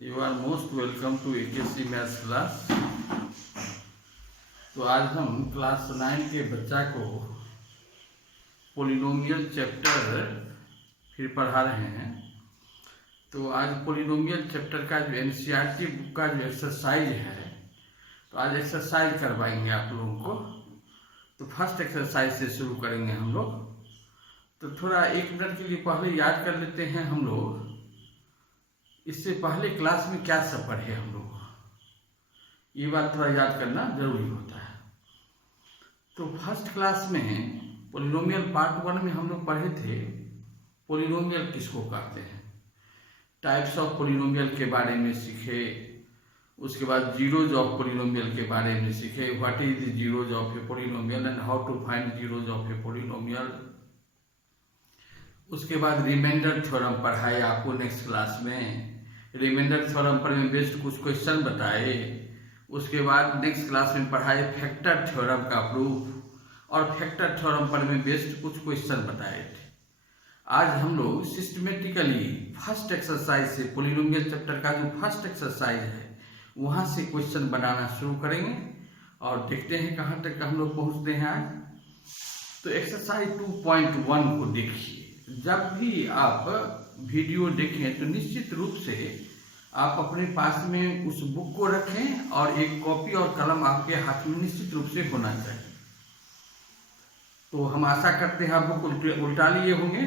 You are most welcome to AKC maths class. तो आज हम क्लास 9 के बच्चा को पोलिनोमियल चैप्टर फिर पढ़ा रहे हैं। तो आज पोलिनोमियल चैप्टर का जो NCERT बुक का जो एक्सरसाइज है, तो आज एक्सरसाइज करवाएंगे आप लोगों को। तो फर्स्ट एक्सरसाइज से शुरू करेंगे हम लोग। तो थोड़ा 1 मिनट के लिए पहले याद कर लेते हैं हम लोग, इससे पहले क्लास में क्या सब पढ़े हम लोग, ये बात थोड़ा याद करना जरूरी होता है। तो फर्स्ट क्लास में पोलिनोमियल पार्ट 1 में हम लोग पढ़े थे पोलिनोमियल किसको कहते हैं, टाइप्स ऑफ पोलिनोमियल के बारे में सीखे। उसके बाद जीरोज ऑफ पोलिनोमियल के बारे में सीखे, what is the zeros of a polynomial and how to find zeros of a polynomial. उसके बाद रिमाइंडर थ्योरम पढ़ाए आपको नेक्स्ट क्लास में। रिमाइंडर थ्योरम पर में बेस्ड कुछ क्वेश्चन बताए। उसके बाद नेक्स्ट क्लास में पढ़ाए फैक्टर थ्योरम का प्रूफ, और फैक्टर थ्योरम पर में बेस्ड कुछ क्वेश्चन बताए थे। आज हम लोग सिस्टमेटिकली फर्स्ट एक्सरसाइज से, पोलिनोमियल चैप्टर का जो फर्स्ट एक्सरसाइज है वहाँ से क्वेश्चन बनाना शुरू करेंगे और देखते हैं कहाँ तक हम लोग पहुँचते हैं आज। तो एक्सरसाइज 2.1 को देखिए। जब भी आप वीडियो देखें तो निश्चित रूप से आप अपने पास में उस बुक को रखें और एक कॉपी और कलम आपके हाथ में निश्चित रूप से होना चाहिए। तो हम आशा करते हैं आप बुक उल्टा लिए होंगे,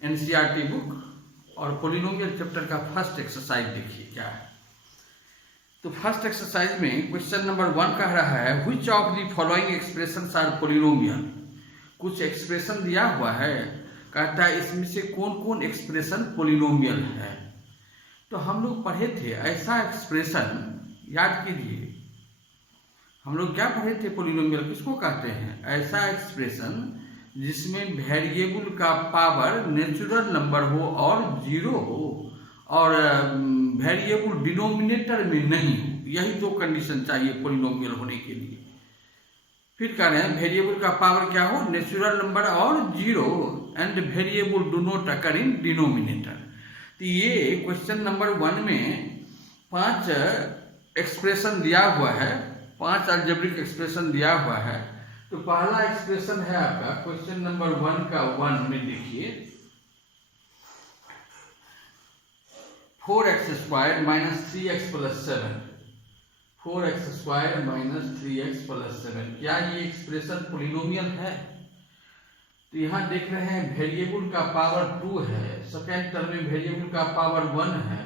NCERT बुक, और पोलिनोमियल चैप्टर का फर्स्ट एक्सरसाइज देखिए क्या है। तो फर्स्ट एक्सरसाइज में क्वेश्चन नंबर 1 कह रहा है which of the following expressions are polynomial. कुछ एक्सप्रेशन दिया हुआ है, कहता है इसमें से कौन कौन एक्सप्रेशन पोलिनोमियल है। तो हम लोग पढ़े थे ऐसा एक्सप्रेशन, याद कीजिए हम लोग क्या पढ़े थे, पोलिनोमियल किसको कहते हैं, ऐसा एक्सप्रेशन जिसमें वेरिएबल का पावर नेचुरल नंबर हो और जीरो हो और वेरिएबल डिनोमिनेटर में नहीं हो। यही 2 कंडीशन चाहिए पोलिनोमियल होने के लिए। फिर कह रहे हैं वेरिएबल का पावर क्या हो, नेचुरल नंबर और zero, and variable do not occur in denominator. तो ये क्वेश्चन नंबर 1 में 5 एक्सप्रेशन दिया हुआ है, 5 अलजेब्रिक एक्सप्रेशन दिया हुआ है। तो पहला एक्सप्रेशन है आपका क्वेश्चन नंबर 1 का 1 में देखिए 4x² - 3x + 7, 4x² - 3x + 7। क्या ये एक्सप्रेशन पोलिनोमियल है? तो यहाँ देख रहे हैं वेरिएबल का पावर 2 है, सेकेंड टर्म में वेरिएबल का पावर 1 है,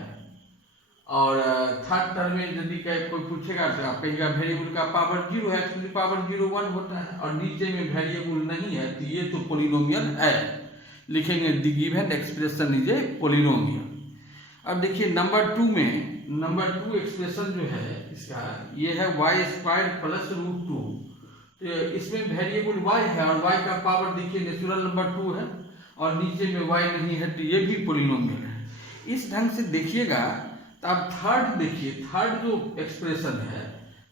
और थर्ड टर्म में यदि कोई पूछेगा तो आप कहेगा वेरिएबल का पावर 0 है, एक्स पावर 0 1 होता है, और नीचे में वेरिएबल नहीं है, तो ये तो पोलिनोमियल है। लिखेंगे the given expression is a polynomial. अब देखिए नंबर 2 में, नंबर 2 एक्सप्रेशन जो है इसका, ये है y² + √2। तो इसमें वेरिएबल y है और y का पावर देखिए नेचुरल नंबर 2 है और नीचे में y नहीं है, तो ये भी पोलिनोमियल है। इस ढंग से देखिएगा। तो अब थर्ड देखिए, थर्ड जो एक्सप्रेशन है,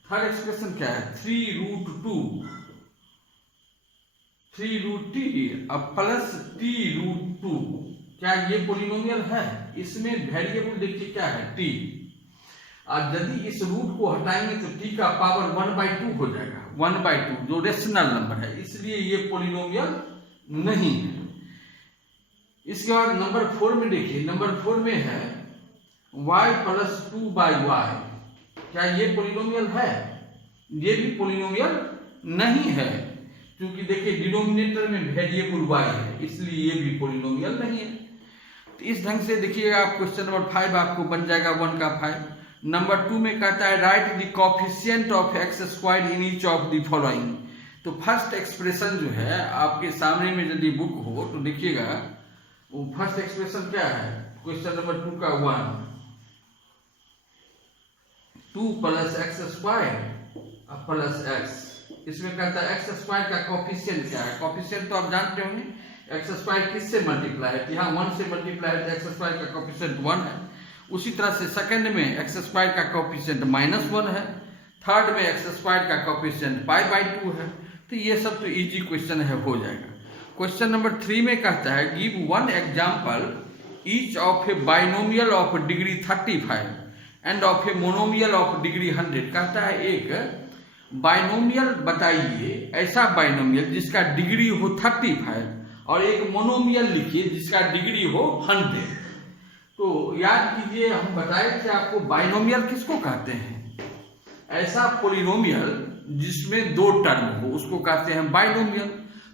थर्ड एक्सप्रेशन क्या है, 3√2, 3√t अब प्लस t√2। क्या ये पोलिनोमियल है? इसमें वेरिएबल देखिए क्या है, t, और यदि इस रूट को हटाएंगे तो t का पावर 1/2 हो जाएगा, 1/2 जो रेशनल नंबर है, इसलिए ये पोलिनोमियल नहीं है। इसके बाद नंबर 4 में देखिए, नंबर 4 में है y + 2/y। क्या ये पोलिनोमियल है? ये भी पोलिनोमियल नहीं है, क्योंकि देखिए डिनोमिनेटर में वेरिएबल y है, इसलिए ये भी पोलिनोमियल नहीं है। तो इस ढंग से देखिएगा आप क्वेश्चन नंबर 5 आपको बन जाएगा 1 का 5। नंबर 2 में कहता है right the coefficient of x² in each of the following. तो फर्स्ट एक्सप्रेशन जो है आपके सामने में यदि बुक हो तो देखिएगा वो फर्स्ट एक्सप्रेशन क्या है, क्वेश्चन नंबर 2 का 1, 2 + x² + x। इसमें कहता है x² का कोएफिशिएंट क्या है। कोएफिशिएंट तो आप जानते होंगे, x² किससे मल्टीप्लाई है, यहाँ 1 से मल्टीप्लाई है, तो x² का कोएफिशिएंट 1 है। उसी तरह से सेकंड में x² का कोएफिशिएंट -1 है, थर्ड में x² का कोएफिशिएंट π/2 है। तो ये सब तो इजी क्वेश्चन है, हो जाएगा। क्वेश्चन नंबर 3 में कहता है give 1 example each of A binomial of degree 35 end of a monomial of degree 100। कहता है एक बाइनोमियल बताइए, ऐसा बाइनोमियल जिसका डिग्री हो 35 और एक मोनोमियल लिखिए जिसका डिग्री हो 100। तो याद कीजिए, हम बताए थे आपको बाइनोमियल किसको कहते हैं? ऐसा पोलिनोमियल जिसमें दो टर्म हो उसको कहते हैं बाइनोमियल।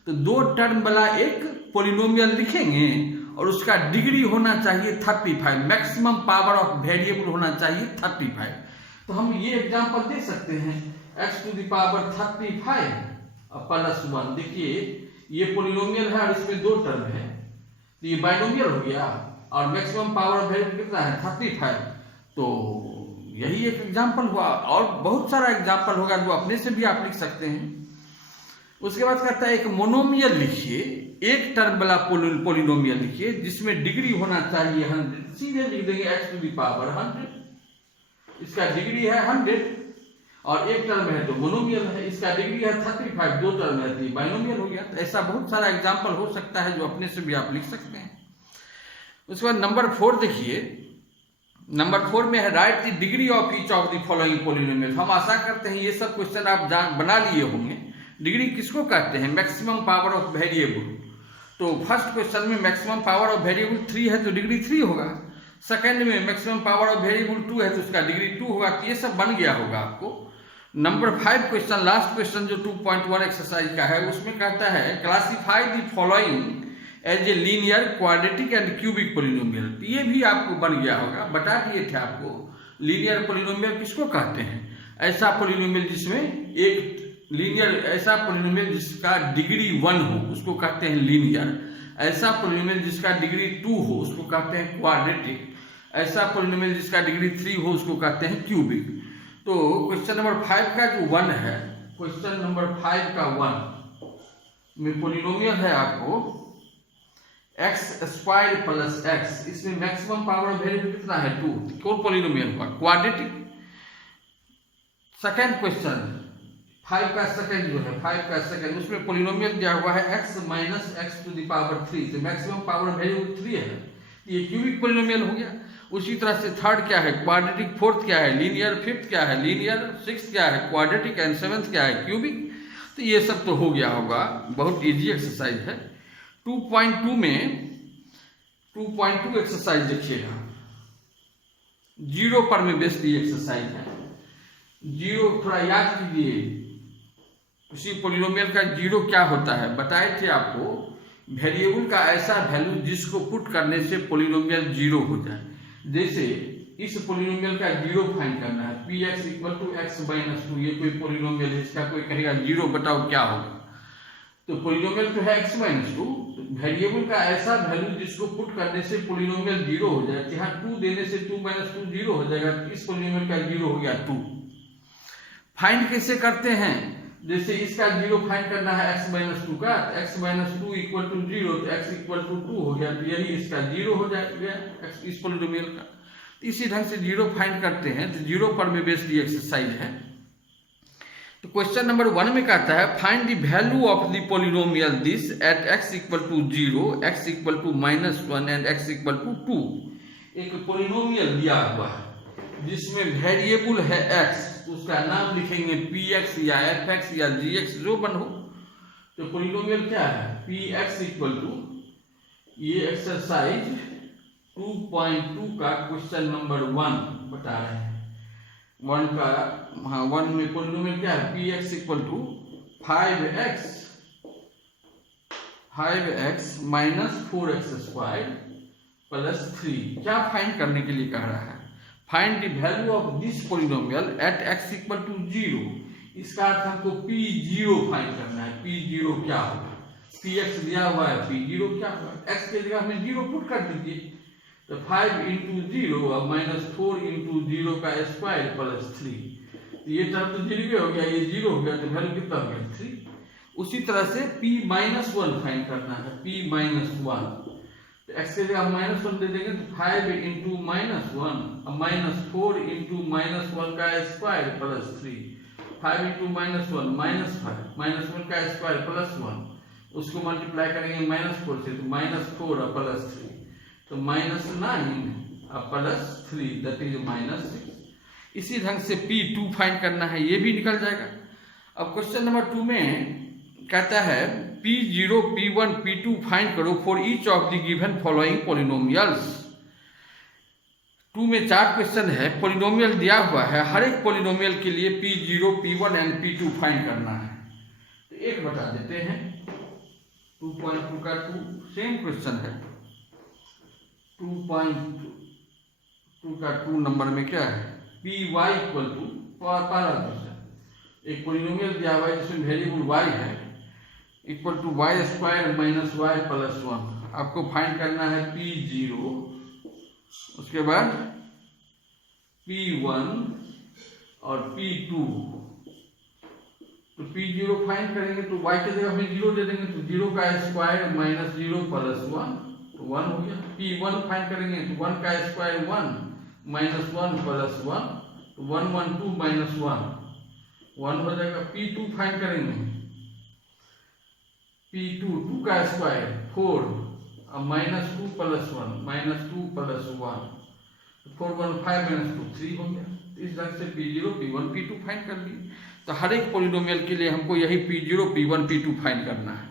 तो दो टर्म वाला एक पोलिनोमियल लिखेंगे और उसका डिग्री होना चाहिए 35, मैक्सिमम पावर ऑफ वेरिएबल होना चाहिए 35। तो हम ये एग्जांपल दे सकते हैं, x to the power 35 plus 1। देखिए ये पोलिनोमियल है और इसमें दो टर्म है, तो ये बाइनोमियल हो गया और मैक्सिमम पावर ऑफ वेरिएबल कितना है 35। तो यही एक एग्जांपल हुआ और बहुत सारा एग्जांपल होगा जो अपने से भी आप लिख सकते हैं। उसके बाद कहता है एक मोनोमियल लिखिए, एक टर्म वाला पोलिनोमियल लिखिए जिसमें डिग्री होना चाहिए 100। सीधे लिख देंगे x टू द पावर 100, इसका डिग्री है 100 और एक टर्म है तो मोनोमियल है, इसका डिग्री है 35, दो टर्म है तो बाइनोमियल हो गया। तो ऐसा बहुत सारा एग्जांपल हो सकता है जो अपने से भी आप लिख सकते हैं। उसके बाद नंबर 4 देखिए, नंबर 4 में है right the degree of each of the following polynomial. हम आशा करते हैं ये सब क्वेश्चन आप बना लिए होंगे। डिग्री किसको कहते हैं? Maximum power of variable. तो फर्स्ट क्वेश्चन में मैक्सिमम पावर ऑफ वेरिएबल 3 है तो डिग्री 3 होगा। सेकंड में मैक्सिमम पावर ऑफ वेरिएबल 2 है तो उसका डिग्री 2 होगा। ये सब बन गया होगा आपको। नंबर 5 क्वेश्चन, लास्ट क्वेश्चन जो 2.1 एक्सरसाइज का है, उसमें कहता है classify the following as a linear, quadratic and cubic polynomial. ये भी आपको बन गया होगा, बता दिए थे आपको। लीनियर पोलिनोमियल किसको कहते हैं? ऐसा पोलिनोमियल जिसमें एक लीनियर, ऐसा पोलिनोमियल जिसका डिग्री 1 हो उसको कहते हैं लीनियर। ऐसा पोलिनोमियल जिसका डिग्री 2 हो उसको कहते हैं क्वाड्रेटिक। ऐसा पोलिनोमियल जिसका डिग्री 3 हो उसको कहते हैं क्यूबिक। तो क्वेश्चन नंबर 5 का जो 1 है, क्वेश्चन नंबर 5 का 1 में पोलिनोमियल है आपको x स्क्वायर प्लस x। इसमें मैक्सिमम पावर ऑफ वेरिएबल कितना है 2। कौन पोलिनोमियल हुआ? क्वाड्रेटिक। सेकंड क्वेश्चन 5 का सेकंड जो है, 5 का सेकंड, उसमें पोलिनोमियल दिया हुआ है x minus x to the power 3। तो मैक्सिमम पावर ऑफ वेरिएबल 3 है, ये क्यूबिक पोलिनोमियल हो गया। उसी तरह से थर्ड क्या है? क्वाड्रेटिक। फोर्थ क्या है? लीनियर। फिफ्थ क्या है? लीनियर। सिक्स्थ क्या है? क्वाड्रेटिक। एंड सेवेंथ क्या है? क्यूबिक। तो ये सब तो हो गया होगा, बहुत इजी एक्सरसाइज है। 2.2 में 2.2 एक्सरसाइज देखिएगा, 0 पर में बेस्ड ये एक्सरसाइज है। 0 थोड़ा याद कीजिए, उसी पोलिनोमियल का 0 क्या होता है बताए थे आपको। वेरिएबल का ऐसा वैल्यू जिसको पुट करने से पोलिनोमियल 0 हो जाए। जैसे इस पोलिनोमियल का 0 फाइंड करना है, px equal to x minus 2। ये कोई पोलिनोमियल है, इसका कोई कहेगा 0 बताओ क्या होगा। तो पोलिनोमियल तो है x माइनस 2। वेरिएबल का ऐसा वैल्यू जिसको पुट करने से पोलिनोमियल 0 हो जाए। यहाँ 2 देने से 2 माइनस 2 0 हो जाएगा। इस पोलिनोमियल का 0 हो गया 2। फाइंड कैसे करते हैं? जैसे इसका 0 फाइंड करना है x माइनस 2 का, x माइनस 2 इक्वल टू 0, तो x इक्वल टू 2 हो गया। तो यही इसका 0 हो जाएगा इस पोलिनोमियल का। इसी ढंग से 0 फाइंड करते हैं। तो 0 पर में बेस्ड ये एक्सरसाइज है। तो क्वेश्चन नंबर 1 में कहता है find the value of the polynomial this at x equal to 0, x equal to -1 and x equal to 2। एक पोलिनोमियल दिया हुआ है जिसमें वेरिएबल है x, उसका नाम लिखेंगे px या fx या gx जो बन हो। तो पोलिनोमियल क्या है? px इक्वल टू, ये एक्सरसाइज 2.2 का क्वेश्चन नंबर 1 बता रहे हैं। 1 का, हाँ 1 में पोलिनोमियल क्या है? px equal to 5x minus 4x square plus 3। क्या फाइंड करने के लिए कह रहा है? Find the value of this polynomial at x equal to 0। इसका अर्थ हमको p0 फाइंड करना है। p0 क्या होगा? px दिया हुआ है, p0 क्या होगा? x के जगह हमें 0 पुट कर दीजिए। तो 5 इंटू 0 और माइनस 4 इंटू 0 का स्क्वायर प्लस 3। ये टर्म तो 0 हो गया, ये 0 हो गया, तो वैल्यू कितना हो गया? 3। उसी तरह से p-1 फाइंड करना है, p-1। तो x के जगह -1 दे देंगे तो 5 इंटू -1 और -4 इंटू -1 का स्क्वायर प्लस 3। 5 इंटू -1 -5, -1 का स्क्वायर प्लस 1, उसको मल्टीप्लाई करेंगे -4 से तो -4 और प्लस 3। तो -9 और +3 दैट इज -6। इसी ढंग से P2 फाइंड करना है, ये भी निकल जाएगा। अब क्वेश्चन नंबर 2 में कहता है P0, P1, P2 फाइंड करो for each of the given following polynomials. 2 में 4 क्वेश्चन है, पॉलिनोमियल दिया हुआ है, हर एक पॉलिनोमियल के लिए P0, P1 and P2 find करना है। तो एक बता देते हैं, 2.2 का 2 सेम क्वेश्चन है। 2.2 का 2 नंबर में क्या है, Py इक्वल टू, पहला क्वेश्चन एक पॉलिनोमियल दिया हुआ है जिसमें वेरिएबल y है, equal to y² minus y plus 1। आपको फाइंड करना है P0, उसके बाद P1 और P2। तो P0 फाइंड करेंगे तो y के जगह हमें 0 दे देंगे, तो 0 का स्क्वायर माइनस 0 प्लस 1, तो 1 हो गया। P1 फाइंड करेंगे तो 1 का स्क्वायर 1 माइनस 1 प्लस 1, तो 1 1 2 माइनस 1 हो जाएगा। P2 फाइंड करेंगे, P2 2 का स्क्वायर 4 और minus 2 plus 1 minus 2 plus 1, 4 1 5 minus 2 3 हो गया। इस ढंग से P0, P1, P2 फाइंड कर लिए। तो हर एक पॉलिनोमियल के लिए हमको यही P0, P1, P2 फाइंड करना है,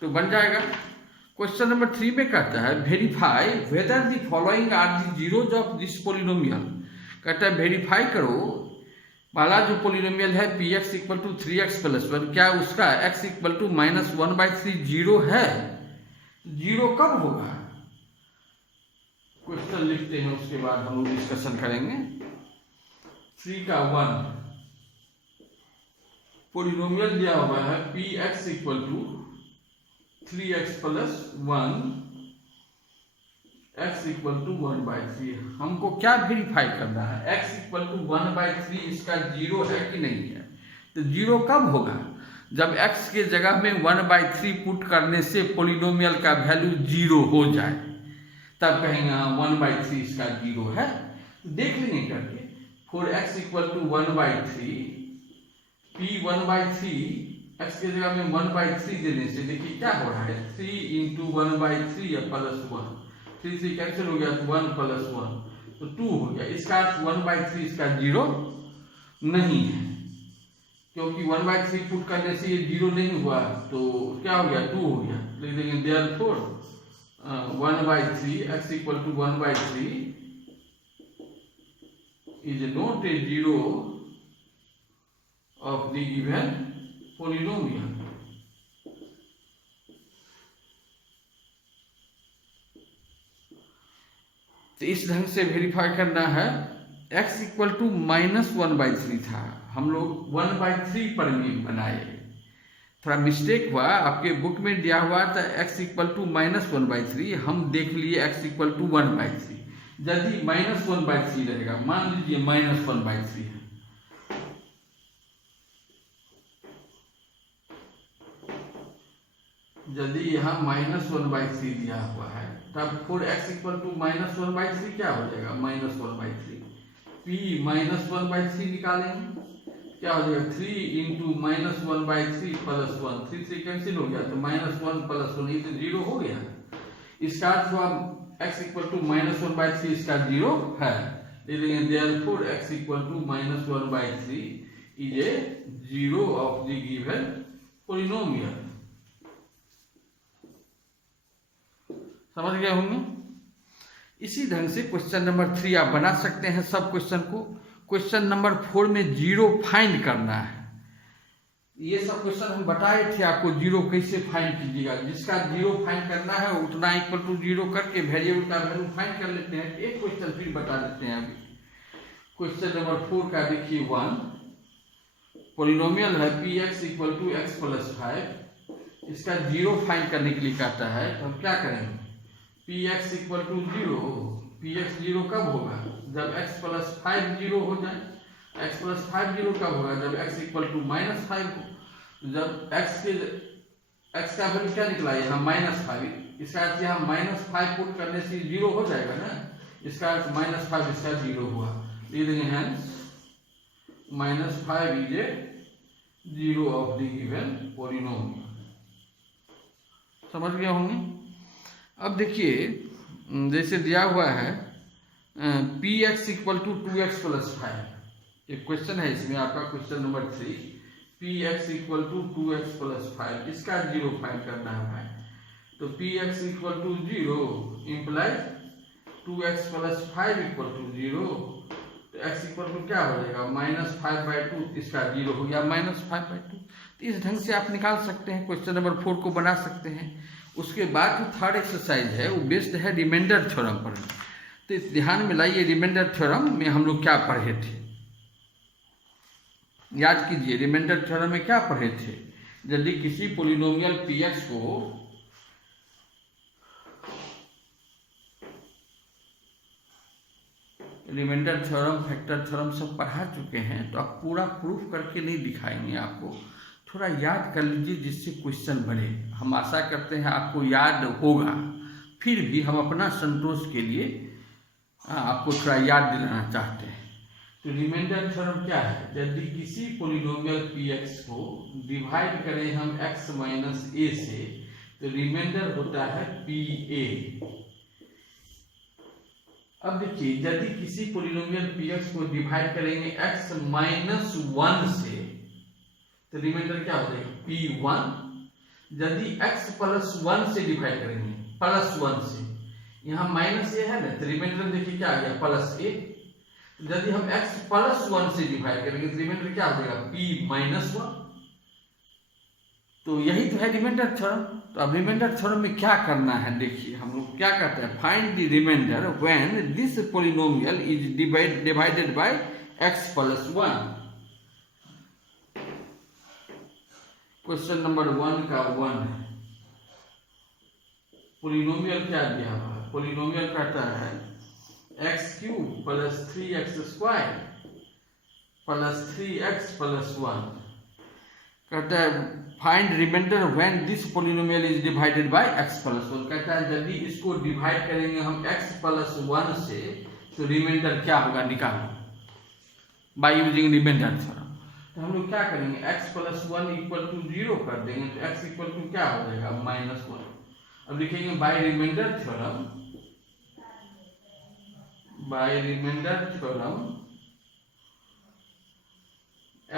तो बन जाएगा। क्वेश्चन नंबर 3 में कहता है verify whether the following are the zeros of this polynomial. कहता है वेरीफाई करो पहला जो पॉलिनोमियल है Px equal to 3x plus 1, क्या उसका x इक्वल टू -1/3 जीरो है? जीरो कब होगा? क्वेश्चन लिखते हैं, उसके बाद हम लोग डिस्कशन करेंगे। 3 का 1 पॉलिनोमियल दिया हुआ है Px equal to 3x plus 1, x equal to 1/3। हमको क्या वेरीफाई करना है, x इक्वल टू 1/3 इसका जीरो है कि नहीं है? तो जीरो कब होगा? जब x के जगह में 1/3 पुट करने से पॉलिनोमियल का वैल्यू जीरो हो जाए, तब कहेंगे 1/3 इसका जीरो है। देख लेंगे करके। For x equal to 1/3, P 1/3 x के जगह में 1/3 देने से देखिए क्या हो रहा है, 3 इंटू 1/3 या प्लस 1, 3 3 कैंसिल हो गया, 1 प्लस 1 तो 2 हो गया। इसका अर्थ 1/3 इसका जीरो नहीं है, क्योंकि 1/3 पुट करने से ये जीरो नहीं हुआ, तो क्या हो गया, 2 हो गया। लिख देंगे therefore 1/3 x equal to 1/3 is not a zero of the given polynomial. तो इस ढंग से वेरीफाई करना है। x इक्वल टू -1/3 था, हम लोग 1/3 पर में बनाए, थोड़ा मिस्टेक हुआ, आपके बुक में दिया हुआ था x इक्वल टू -1/3, हम देख लिए x इक्वल टू 1/3। यदि -1/3 रहेगा, मान लीजिए -1/3 है, यदि यहाँ -1/3 दिया हुआ है, तब फॉर x इक्वल टू -1/3 क्या हो जाएगा, -1/3। P -1/3 निकालेंगे, क्या हो जाएगा, 3 इंटू -1/3 प्लस 1, 3 3 कैंसिल हो गया, तो -1 प्लस 1 तो जीरो हो गया। इसका अर्थ हुआ x इक्वल टू -1/3 इसका जीरो है। Therefore x equal to -1/3 is a zero of the given polynomial. समझ गए होंगे। इसी ढंग से क्वेश्चन नंबर 3 आप बना सकते हैं सब क्वेश्चन को। क्वेश्चन नंबर 4 में जीरो फाइंड करना है। ये सब क्वेश्चन हम बताए थे आपको, जीरो कैसे फाइंड कीजिएगा। जिसका जीरो फाइंड करना है उतना इक्वल टू जीरो करके वेरिएबल का वैल्यू फाइंड कर लेते हैं। एक क्वेश्चन फिर बता देते हैं अभी। क्वेश्चन नंबर 4 का देखिए 1, पॉलिनोमियल है Px equal to x plus 5, इसका जीरो फाइंड करने के लिए कहता है, तो हम क्या करेंगे, Px equal to 0, Px zero कब होगा, जब x प्लस 5 जीरो हो जाए। x प्लस 5 जीरो कब होगा, जब x इक्वल टू -5 हो। जब x का वैल्यू क्या निकला यहाँ -5, इसका अर्थ यहाँ -5 पुट करने से जीरो हो जाएगा ना, इसका अर्थ -5 इसका जीरो हुआ। Hence -5 is a zero of the given polynomial. समझ गए होंगे। अब देखिए जैसे दिया हुआ है p x equal to 2x plus 5, एक क्वेश्चन है इसमें आपका question number 3, p x equal to 2x plus 5, इसका जीरो फाइंड करना है भाई। तो p x equal to 0 implies 2x plus 5 equal to 0, तो x इक्वल टू क्या हो जाएगा -5/2, इसका जीरो हो गया -5/2। तो इस ढंग से आप निकाल सकते हैं, क्वेश्चन नंबर 4 को बना सकते हैं। उसके बाद जो थर्ड एक्सरसाइज है वो बेस्ड है रिमाइंडर थ्योरम पर। तो ध्यान में लाइए, रिमाइंडर थ्योरम में हम लोग क्या पढ़े थे, याद कीजिए। रिमाइंडर थ्योरम में क्या पढ़े थे, यदि किसी पोलिनोमियल px को रिमाइंडर थ्योरम, फैक्टर थ्योरम सब पढ़ा चुके हैं, तो आप पूरा प्रूफ करके नहीं दिखाएंगे, आपको थोड़ा याद कर लीजिए जिससे क्वेश्चन बढ़े। हम आशा करते हैं आपको याद होगा, फिर भी हम अपना संतोष के लिए आपको थोड़ा याद दिलाना चाहते हैं। तो रिमाइंडर थ्योरम क्या है, यदि किसी पोलिनोमियल px को डिवाइड करें हम x माइनस a से, तो रिमाइंडर होता है pa। अब देखिए, यदि किसी पोलिनोमियल px को डिवाइड करेंगे x माइनस 1 से, तो रिमाइंडर क्या हो जाएगा p1। यदि x प्लस 1 से डिवाइड करेंगे, प्लस 1 से, यहाँ माइनस a है ना, तो रिमाइंडर देखिए क्या आ गया प्लस a। यदि हम x प्लस 1 से डिवाइड करेंगे तो रिमाइंडर क्या हो जाएगा p माइनस 1। तो यही तो है रिमाइंडर थ्योरम। तो अब रिमाइंडर थ्योरम में क्या करना है, देखिए हम लोग क्या करते हैं, find the remainder when this polynomial is divided by x plus 1। Question number 1 का 1 है, पोलिनोमियल क्या दिया हुआ है, पोलिनोमियल कहता है x³ plus 3x² plus 3x plus 1। कहता है find remainder when this polynomial is divided by x plus 1। कहता है यदि इसको डिवाइड करेंगे हम x प्लस 1 से, तो रिमाइंडर क्या होगा निकालो बाय यूजिंग रिमाइंडर थ्योरम। तो हम लोग क्या करेंगे, x प्लस 1 इक्वल टू 0 कर देंगे, तो x इक्वल टू क्या हो जाएगा -1। अब लिखेंगे by remainder theorem, by remainder theorem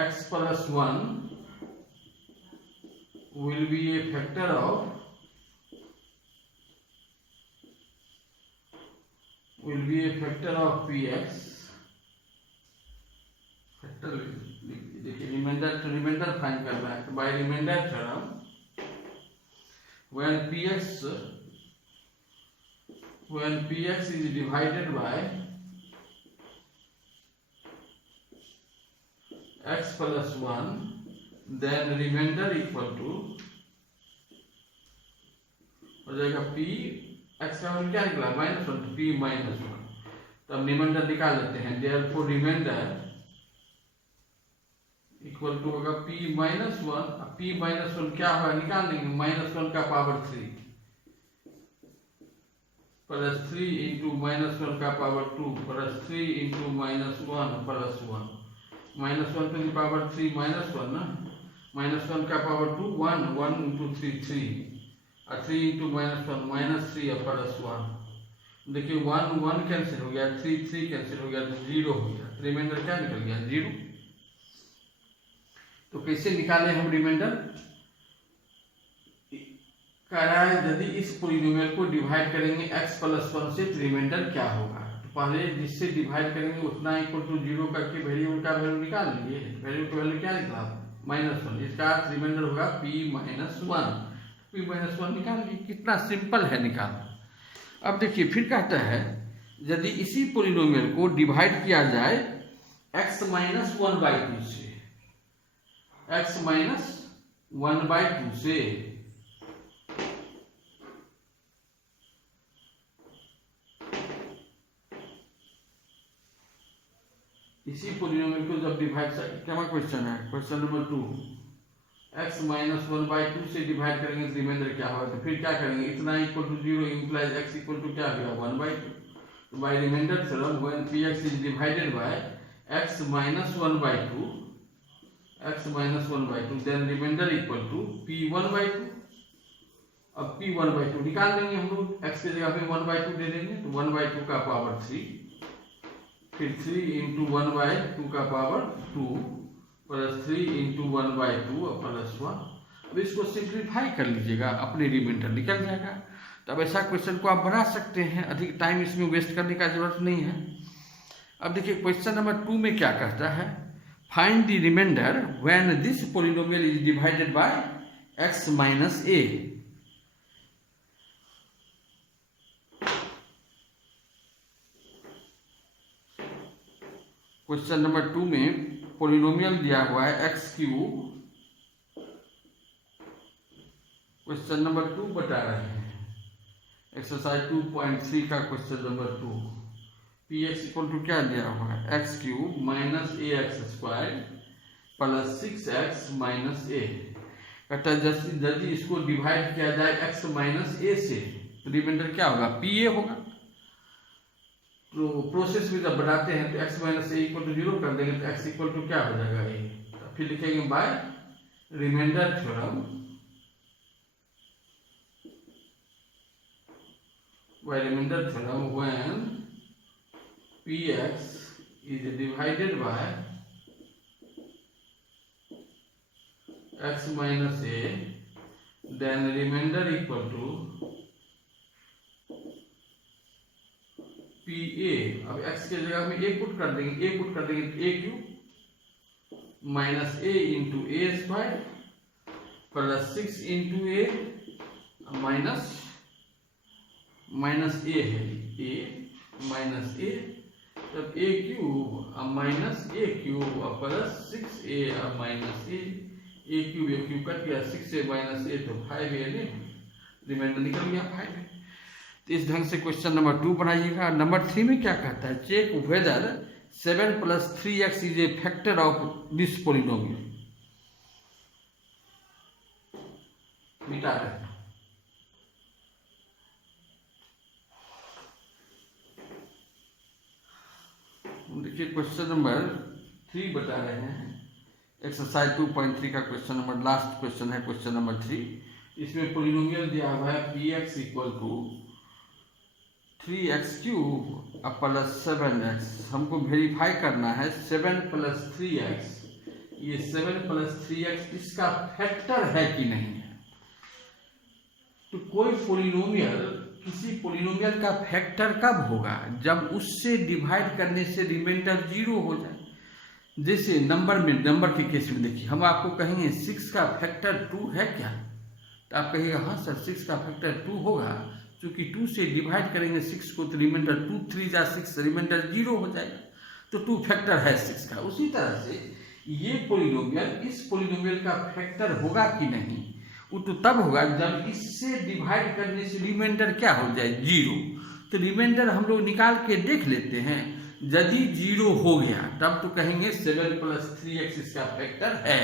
x plus 1 will be a factor of px। Factor देखिए, रिमाइंडर फाइंड करना है, तो by remainder theorem when px is divided by x plus 1, then remainder equal to हो जाएगा p, x का value क्या निकला -1, तो p -1। तो अब रिमाइंडर निकाल लेते हैं, therefore रिमाइंडर इक्वल टू होगा p -1। p -1 क्या होगा निकाल लेंगे, -1 का पावर 3 प्लस 3 इंटू -1 का power 2 plus 3 into -1 plus 1, -1 to the power 3 -1 ना, -1 का पावर 2 1, 1 इंटू 3 3, और 3 इंटू -1 -3 और प्लस 1। देखिए 1 1 कैंसिल हो गया, 3 3 कैंसिल हो गया, तो 0 हो गया, रिमाइंडर क्या निकल गया 0। तो कैसे निकाले हम रिमाइंडर, कह रहा है यदि इस पोलिनोमियल को डिवाइड करेंगे x प्लस 1 से, तो रिमाइंडर क्या होगा। तो पहले जिससे डिवाइड करेंगे उतना इक्वल टू 0 करके वेरिएबल का वैल्यू निकाल लिए, वेरिएबल का वैल्यू क्या निकला -1, इसका अर्थ रिमाइंडर होगा p -1। p -1 निकाल लिए, कितना सिंपल है निकालना। अब देखिए फिर कहता है यदि इसी पोलिनोमियल को डिवाइड किया जाए x माइनस 1/2 से, x माइनस 1/2 से, इसी पोलिनोमियल को जब डिवाइड, क्या क्वेश्चन है, क्वेश्चन नंबर 2, x माइनस 1/2 से डिवाइड करेंगे तो रिमाइंडर क्या होगा। तो फिर क्या करेंगे, इतना equal to 0 implies x equal to क्या होगा 1/2। तो by remainder theorem when px is divided by x minus 1/2, then remainder equal to p1/2। अब p 1/2 निकाल देंगे हम लोग, x की जगह पे 1/2 दे देंगे, तो 1/2 का पावर 3, फिर 3 इंटू 1/2 का पावर 2 प्लस 3 इंटू 1/2 प्लस 1। अब इसको सिंप्लीफाई कर लीजिएगा, अपने रिमाइंडर निकल जाएगा। तो अब ऐसा क्वेश्चन को आप बना सकते हैं, अधिक टाइम इसमें वेस्ट करने का जरूरत नहीं है। अब देखिए क्वेश्चन नंबर 2 में क्या कहता है, find the remainder when this polynomial is divided by x minus a। Question number 2 में पॉलिनोमियल दिया हुआ है x³। क्वेश्चन नंबर 2 बता रहे हैं, एक्सरसाइज 2.3 का question number 2। px equal to क्या दिया हुआ है, x³ minus ax² plus 6x minus a। कहता है यदि इसको डिवाइड किया जाए x माइनस a से तो रिमाइंडर क्या होगा, pa होगा। तो प्रोसेस में जब बढ़ाते हैं तो x minus a equal to 0 कर देंगे, तो x इक्वल टू क्या हो जाएगा a। तो फिर लिखेंगे by remainder theorem, by remainder theorem when px is divided by x minus a, then remainder equal to pa। अब x के जगह में a पुट कर देंगे, a³ minus a into a² plus 6 into a minus a है, a minus a, तब a³ minus a³ plus 6a minus a³ cut गया, 6a minus a तो 5a, रिमाइंडर निकल गया 5a। तो इस ढंग से क्वेश्चन नंबर 2 बनाइएगा। नंबर 3 में क्या कहता है, check whether 7 plus 3x is a factor of this polynomial. मिटा रहे हैं, देखिए क्वेश्चन नंबर 3 बता रहे हैं, एक्सरसाइज 2.3 का क्वेश्चन नंबर, लास्ट क्वेश्चन है क्वेश्चन नंबर 3। इसमें पॉलिनोमियल दिया हुआ है px equal to 3x³ plus 7x। हमको वेरीफाई करना है 7 प्लस 3x, ये 7 प्लस 3x इसका फैक्टर है कि नहीं है। तो कोई पॉलिनोमियल, किसी पॉलिनोमियल का फैक्टर कब होगा, जब उससे डिवाइड करने से रिमाइंडर 0 हो जाए। जैसे नंबर के केस में देखिए, हम आपको कहेंगे 6 का फैक्टर 2 है क्या, तो आप कहिएगा हाँ सर 6 का फैक्टर 2 होगा, क्योंकि 2 से डिवाइड करेंगे 6 को तो रिमाइंडर 2 3 जा 6, रिमाइंडर 0 हो जाएगा, तो 2 फैक्टर है 6 का। उसी तरह से ये पॉलिनोमियल इस पॉलिनोमियल का फैक्टर होगा कि नहीं, वो तो तब होगा जब इससे डिवाइड करने से रिमाइंडर क्या हो जाए 0। तो रिमाइंडर हम लोग निकाल के देख लेते हैं, यदि 0 हो गया तब तो कहेंगे 7 प्लस 3x इसका फैक्टर है,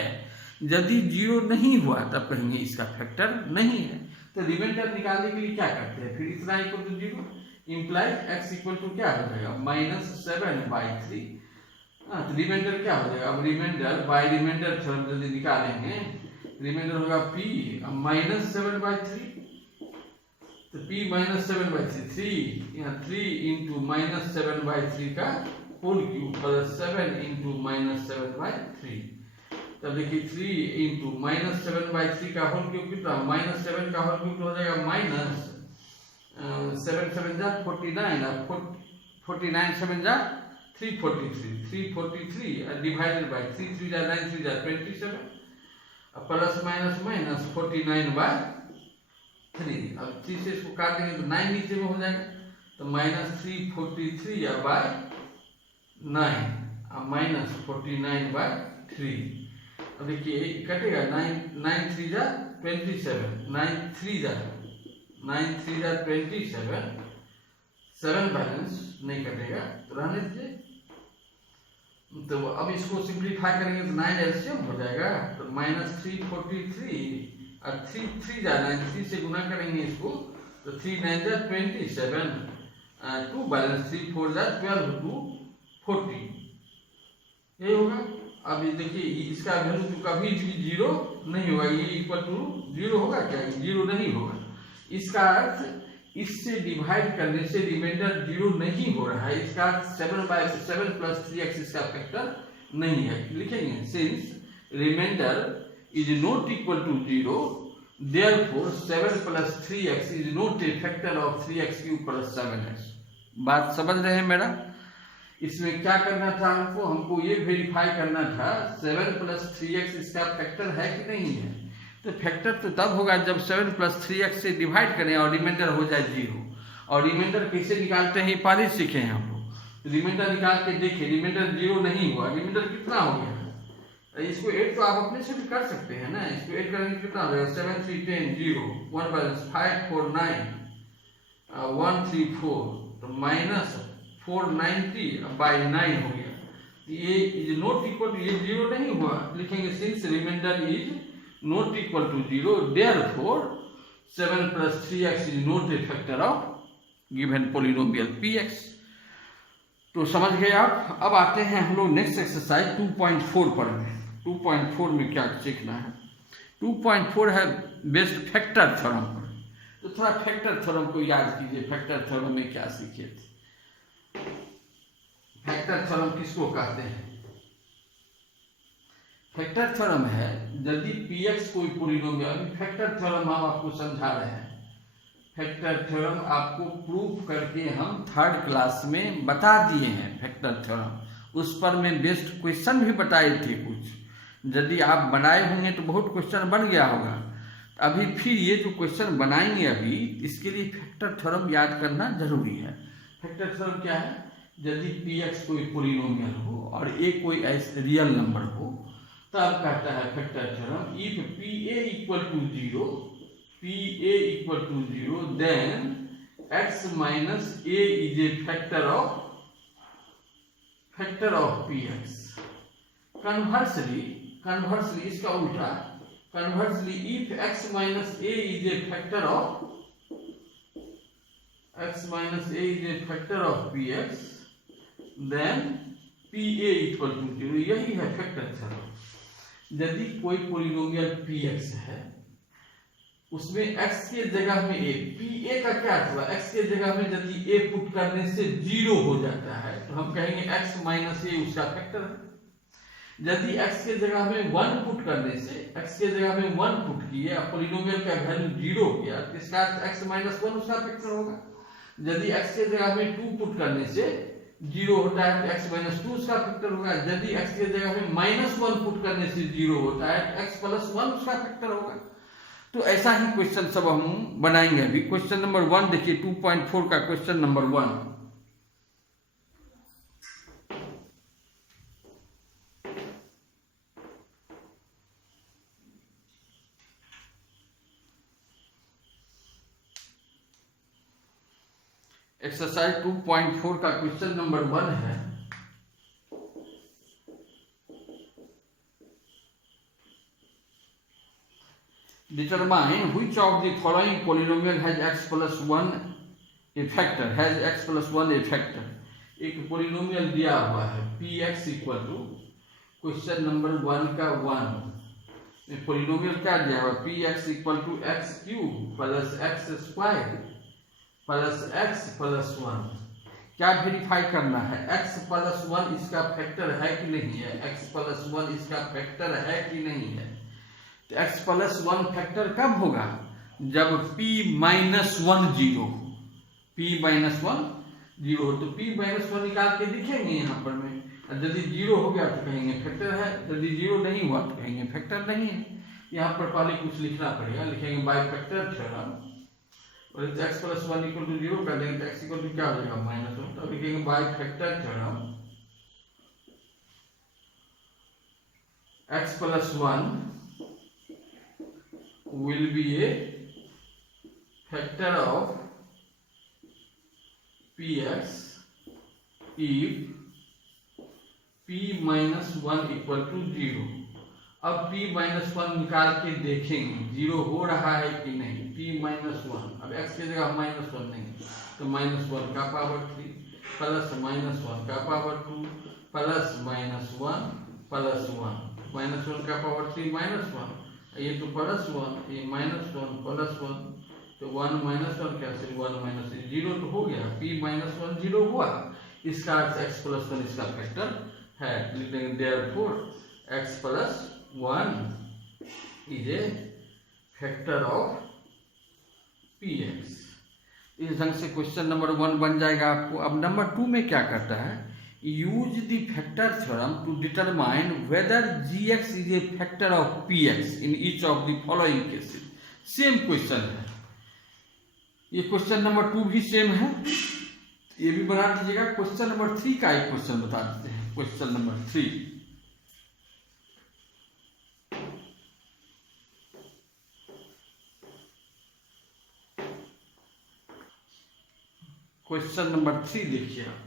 यदि 0 नहीं हुआ तब कहेंगे इसका फैक्टर नहीं है। तो रिमाइंडर निकालने के लिए क्या करते हैं, फिर इतना equal to 0 imply x equal to क्या हो जाएगा -7/3। तो रिमाइंडर क्या हो जाएगा, अब रिमाइंडर बाय रिमाइंडर थ्योरम यदि निकालेंगे, रिमाइंडर होगा p -7/3, तो p -7/3, 3 यहाँ 3 इंटू -7/3 का होल क्यूब प्लस 7 इंटू -7/3। तब देखिए 3 इंटू -7/3 का होल क्यूब कितना, -7 का होल क्यूब हो जाएगा -7 7 जा 49, 49 7 जा 343 डिवाइडेड बाय 3 3 जा 9 3 जा 27 प्लस माइनस माइनस 49/3। अब 3 से इसको काट देंगे तो 9 नीचे में हो जाएगा, तो -343 या बाय 9 अब -49/3। अब देखिए कटेगा 9 3 जा 27, 9 3 जा 27, 7 बैलेंस नहीं कटेगा तो रहने दीजिए। तो अब इसको सिंप्लीफाई करेंगे तो 9 एलसीएम हो जाएगा, तो -343 और 3 3 जा 9, 3 से गुना करेंगे इसको तो 3 9 जा 27, 2 बैलेंस 3 4 जा 12 2 40, यही होगा। अब ये देखिए इसका वैल्यू तो कभी भी 0 नहीं होगा, ये इक्वल टू 0 होगा क्या, 0 नहीं होगा। इसका अर्थ इससे डिवाइड करने से रिमाइंडर 0 नहीं हो रहा है, इसका अर्थ 7 प्लस 3x इसका फैक्टर नहीं है। लिखेंगे since remainder is not equal to 0 therefore 7 plus 3x is not a factor of 3x cube plus 7x। बात समझ रहे हैं मेरा? इसमें क्या करना था हमको ये वेरीफाई करना था 7 प्लस 3x इसका फैक्टर है कि नहीं है। तो फैक्टर तो तब होगा जब 7 प्लस 3x से डिवाइड करें और रिमाइंडर हो जाए 0। और रिमाइंडर कैसे निकालते हैं पहले सीखे हैं हम लोग। रिमाइंडर निकाल के देखें, रिमाइंडर 0 नहीं हुआ, रिमाइंडर कितना हो गया? इसको 8 तो आप अपने से भी कर सकते हैं ना। इसको 8 करेंगे कितना हो जाएगा? 7 3 10 0 1 बैलेंस 5 4 9 1 3 4 तो माइनस 490 बाई 9 हो गया। ये इज नॉट इक्वल टू, ये 0 नहीं हुआ। लिखेंगे since remainder is not equal to 0 therefore 7 plus 3x is not a factor of given polynomial px। तो समझ गए आप। अब आते हैं हम लोग नेक्स्ट एक्सरसाइज 2.4 पर में। 2.4 में क्या सीखना है? 2.4 है बेस्ट फैक्टर थ्योरम पर। तो थोड़ा फैक्टर थ्योरम को याद कीजिए। फैक्टर थ्योरम में क्या सीखे थे? फैक्टर थ्योरम किसको कहते हैं? फैक्टर थ्योरम है यदि px कोई पॉलिनोमियल, फैक्टर थ्योरम हम आपको समझा रहे हैं। फैक्टर थ्योरम आपको प्रूफ करके हम 3rd क्लास में बता दिए हैं। फैक्टर थ्योरम उस पर मैं बेस्ट क्वेश्चन भी बताए थे कुछ। यदि आप बनाए होंगे तो बहुत क्वेश्चन बन गया होगा। अभी फिर ये जो क्वेश्चन बनाएंगे अभी, इसके लिए फैक्टर थ्योरम याद करना जरूरी है। फैक्टर थ्योरम क्या है? यदि px कोई पॉलिनोमियल हो और a कोई रियल नंबर हो, तब कहता है factor theorem if pa equal to 0 pa equal to 0 then x minus a is a factor of px। conversely इसका उल्टा, conversely if x minus a is a factor of px then pa equal to 0। यही है factor theorem. यदि कोई polynomial px है, उसमें x के जगह में a, pa का क्या हुआ? x के जगह में यदि a पुट करने से 0 हो जाता है तो हम कहेंगे x माइनस a उसका फैक्टर है। यदि x के जगह में 1 पुट करने से, x के जगह में 1 पुट किए और पॉलिनोमियल का वैल्यू 0 किया तो इसका x माइनस 1 उसका फैक्टर होगा। यदि x के जगह में 2 पुट करने से 0 होता है तो x माइनस 2 उसका फैक्टर होगा। यदि x के जगह में माइनस 1 पुट करने से 0 होता है तो x प्लस 1 उसका फैक्टर होगा। तो ऐसा ही क्वेश्चन सब हम बनाएंगे। अभी क्वेश्चन नंबर 1 देखिए, 2.4 का क्वेश्चन नंबर 1। एक्सरसाइज 2.4 का क्वेश्चन नंबर 1 है। Determine which of the following polynomial has x plus 1 a factor, has x plus 1 a factor। एक पोलिनोमियल दिया हुआ है px equal to, question number 1 का 1 पोलिनोमियल क्या दिया हुआ? px equal to x cube plus x square plus x plus 1। क्या verify करना है? x प्लस 1 इसका फैक्टर है कि नहीं है? x प्लस 1 इसका फैक्टर है कि नहीं है? तो x प्लस 1 फैक्टर कब होगा? जब p माइनस 1 0 हो। p माइनस 1 0 हो तो p माइनस 1 निकाल के दिखेंगे यहाँ पर में। यदि 0 हो गया तो कहेंगे फैक्टर है, यदि 0 नहीं हुआ तो कहेंगे फैक्टर नहीं है। यहाँ पर पहले कुछ लिखना पड़ेगा। लिखेंगे बाय फैक्टर थ्योरम, और x प्लस 1 इक्वल टू 0 कर देंगे तो x इक्वल टू क्या हो जाएगा? माइनस 1। तो लिखेंगे by factor theorem x plus 1 will be a factor of px if p minus 1 equal to 0। अब p minus 1 निकाल के देखेंगे 0 हो रहा है कि नहीं। p minus 1, अब x की जगह माइनस 1 नहीं तो माइनस 1 का पावर 3 प्लस माइनस 1 का power 2 plus minus 1 plus 1 minus 1 का पावर 3 माइनस 1, ये तो प्लस 1, ये माइनस 1 प्लस 1 तो 1 माइनस 1 कैंसिल, 1 माइनस 0 तो हो गया, p माइनस 1 0 हुआ, इसका अर्थ x प्लस 1 इसका फैक्टर है, लिख देंगे therefore x plus 1 is a factor of px। इस ढंग से क्वेश्चन नंबर 1 बन जाएगा आपको। अब नंबर 2 में क्या करता है, use the factor theorem to determine whether gx is a factor of px in each of the following cases. Same क्वेश्चन है, ये क्वेश्चन नंबर 2 भी सेम है, ये भी बना दीजिएगा। क्वेश्चन नंबर 3 का एक क्वेश्चन बता देते हैं। क्वेश्चन नंबर 3, क्वेश्चन नंबर 3 देखिए आप।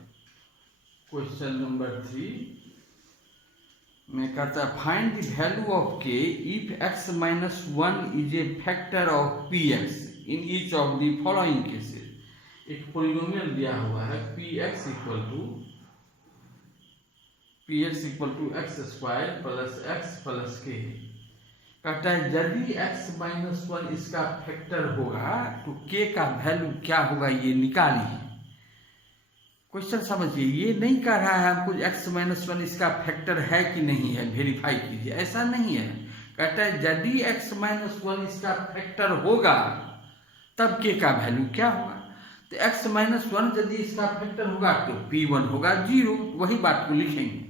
क्वेश्चन नंबर 3 में कहता है find the value of k if x minus 1 is a factor of px in each of the following cases. एक पॉलिनोमियल दिया हुआ है px equal to x square plus x plus k। कहता है यदि x माइनस 1 इसका factor होगा तो k का वैल्यू क्या होगा ये निकालिए। क्वेश्चन समझिए, ये नहीं कह रहा है हमको x माइनस 1 इसका फैक्टर है कि नहीं है वेरीफाई कीजिए, ऐसा नहीं है। कहता है यदि x माइनस 1 इसका फैक्टर होगा तब k का वैल्यू क्या होगा। तो x माइनस 1 यदि इसका फैक्टर होगा तो p1 होगा 0, वही बात को लिखेंगे।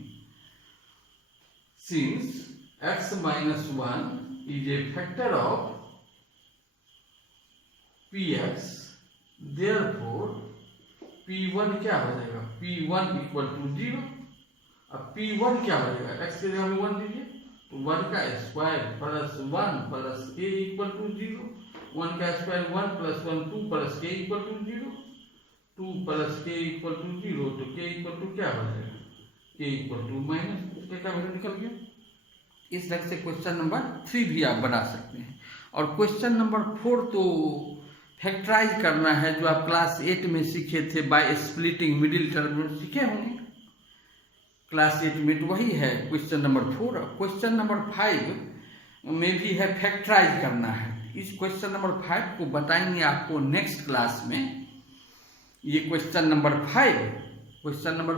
Since x minus 1 is a factor of px therefore p1 क्या हो जाएगा, p1 इक्वल टू 0। अब p1 क्या हो जाएगा, x के जगह 1 दीजिए तो 1 का square plus 1 plus k equal to 0। 1 का square 1 plus 1 2 plus k equal to 0, 2 plus k equal to 0, तो k इक्वल टू क्या हो जाएगा, k equal to minus, k का वैल्यू निकल गया। इस ढंग से क्वेश्चन नंबर 3 भी आप बना सकते हैं। और क्वेश्चन नंबर 4 तो फैक्टराइज करना है, जो आप क्लास 8 में सीखे थे बाय स्प्लिटिंग मिडिल टर्म सीखे होंगे क्लास 8 में, तो वही है क्वेश्चन नंबर 4। क्वेश्चन नंबर 5 में भी है फैक्टराइज करना है। इस क्वेश्चन नंबर 5 को बताएंगे आपको नेक्स्ट क्लास में। ये क्वेश्चन नंबर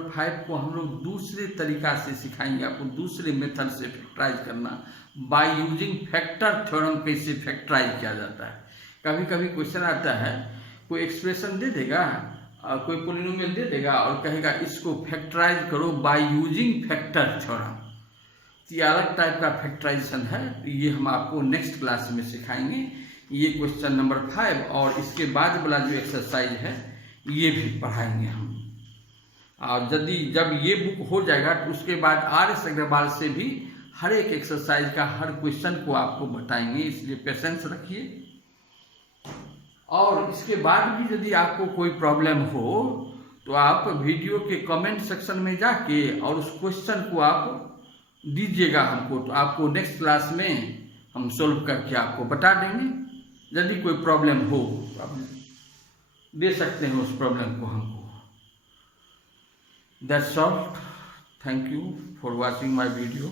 5 को हम लोग दूसरे तरीका से सिखाएंगे आपको, दूसरे मेथड से फैक्टराइज करना, बाय यूजिंग फैक्टर थ्योरम कैसे फैक्टराइज किया जाता है। कभी कभी क्वेश्चन आता है, कोई एक्सप्रेशन दे देगा और कोई पॉलिनोमियल दे देगा और कहेगा इसको फैक्टराइज करो बाय यूजिंग फैक्टर थ्योरम। ये अलग टाइप का फैक्टराइजेशन है, ये हम आपको नेक्स्ट क्लास में सिखाएंगे। ये क्वेश्चन नंबर 5 और इसके बाद वाला जो एक्सरसाइज है ये भी पढ़ाएंगे हम। और जब ये बुक हो जाएगा तो उसके बाद RS अग्रवाल से भी हर एक एक्सरसाइज का हर क्वेश्चन को आपको बताएंगे, इसलिए पेशेंस रखिए। और इसके बाद भी यदि आपको कोई प्रॉब्लम हो तो आप वीडियो के कमेंट सेक्शन में जाके और उस क्वेश्चन को आप दीजिएगा हमको, तो आपको नेक्स्ट क्लास में हम सोल्व करके आपको बता देंगे। यदि कोई प्रॉब्लम हो तो आप दे सकते हैं उस प्रॉब्लम को हमको। That's all, thank you for watching my video.